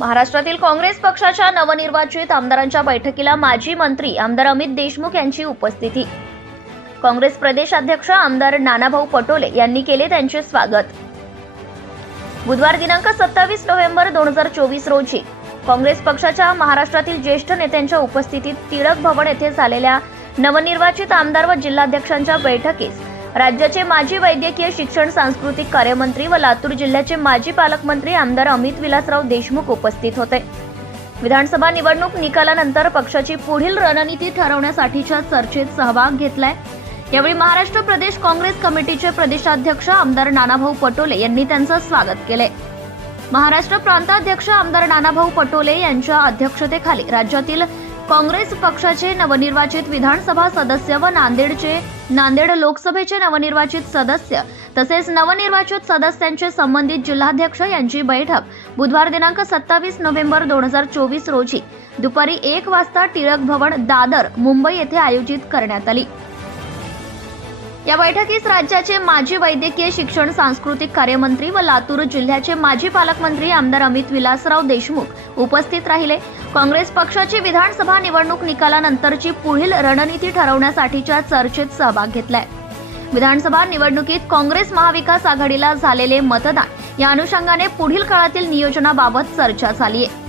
महाराष्ट्रातील काँग्रेस पक्षाच्या नवनिर्वाचित आमदारांच्या बैठकीला माजी मंत्री आमदार अमित देशमुख यांची उपस्थिती. काँग्रेस प्रदेशाध्यक्ष आमदार नानाभाऊ पटोले यांनी केले त्यांचे स्वागत. बुधवार दिनांक सत्तावीस नोव्हेंबर दोन हजार चोवीस रोजी काँग्रेस पक्षाच्या महाराष्ट्रातील ज्येष्ठ नेत्यांच्या उपस्थितीत टिळक भवन येथे झालेल्या नवनिर्वाचित आमदार व जिल्हाध्यक्षांच्या बैठकीस राज्याचे माजी वैद्यकीय शिक्षण सांस्कृतिक कार्यमंत्री व लातूर जिल्ह्याचे माजी पालकमंत्री आमदार अमित विलासराव देशमुख उपस्थित होते. विधानसभा निवडणूक निकालानंतर पक्षाची पुढील रणनीती ठरवण्यासाठीच्या चर्चेत सहभाग घेतलाय. यावेळी महाराष्ट्र प्रदेश काँग्रेस कमिटीचे प्रदेशाध्यक्ष आमदार नानाभाऊ पटोले यांनी त्यांचं स्वागत केले महाराष्ट्र प्रांताध्यक्ष आमदार नानाभाऊ पटोले यांच्या अध्यक्षतेखाली राज्यातील काँग्रेस पक्षाचे नवनिर्वाचित विधानसभा सदस्य व नांदेडचे नांदेड लोकसभेचे नवनिर्वाचित सदस्य तसेच नवनिर्वाचित सदस्यांचे संबंधित जिल्हाध्यक्ष यांची बैठक बुधवार दिनांक सत्तावीस नोव्हेंबर दोन हजार चोवीस रोजी. दुपारी एक वाजता टिळक भवन दादर मुंबई येथे आयोजित करण्यात आली. या बैठकीस राज्याचे माजी वैद्यकीय शिक्षण सांस्कृतिक कार्यमंत्री व लातूर जिल्ह्याचे माजी पालकमंत्री आमदार अमित विलासराव देशमुख उपस्थित राहिले. काँग्रेस पक्षाची विधानसभा निवडणूक निकालानंतरची पुढील रणनीती ठरवण्यासाठीच्या चर्चेत सहभाग घेतलाय. विधानसभा निवडणुकीत काँग्रेस महाविकास आघाडीला झालेले मतदान या अनुषंगाने पुढील काळातील नियोजनाबाबत चर्चा झाली आहे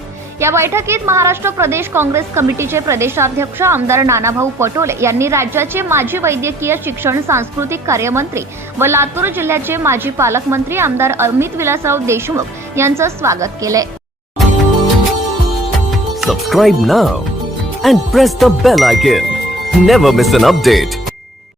या बैठकीत महाराष्ट्र प्रदेश काँग्रेस कमिटीचे प्रदेशाध्यक्ष आमदार नानाभाऊ पटोले यांनी राज्याचे माजी वैद्यकीय शिक्षण सांस्कृतिक कार्यमंत्री व लातूर जिल्ह्याचे माजी पालकमंत्री आमदार अमित विलासराव देशमुख यांचं स्वागत केलंय. Subscribe now and press the bell icon never miss an update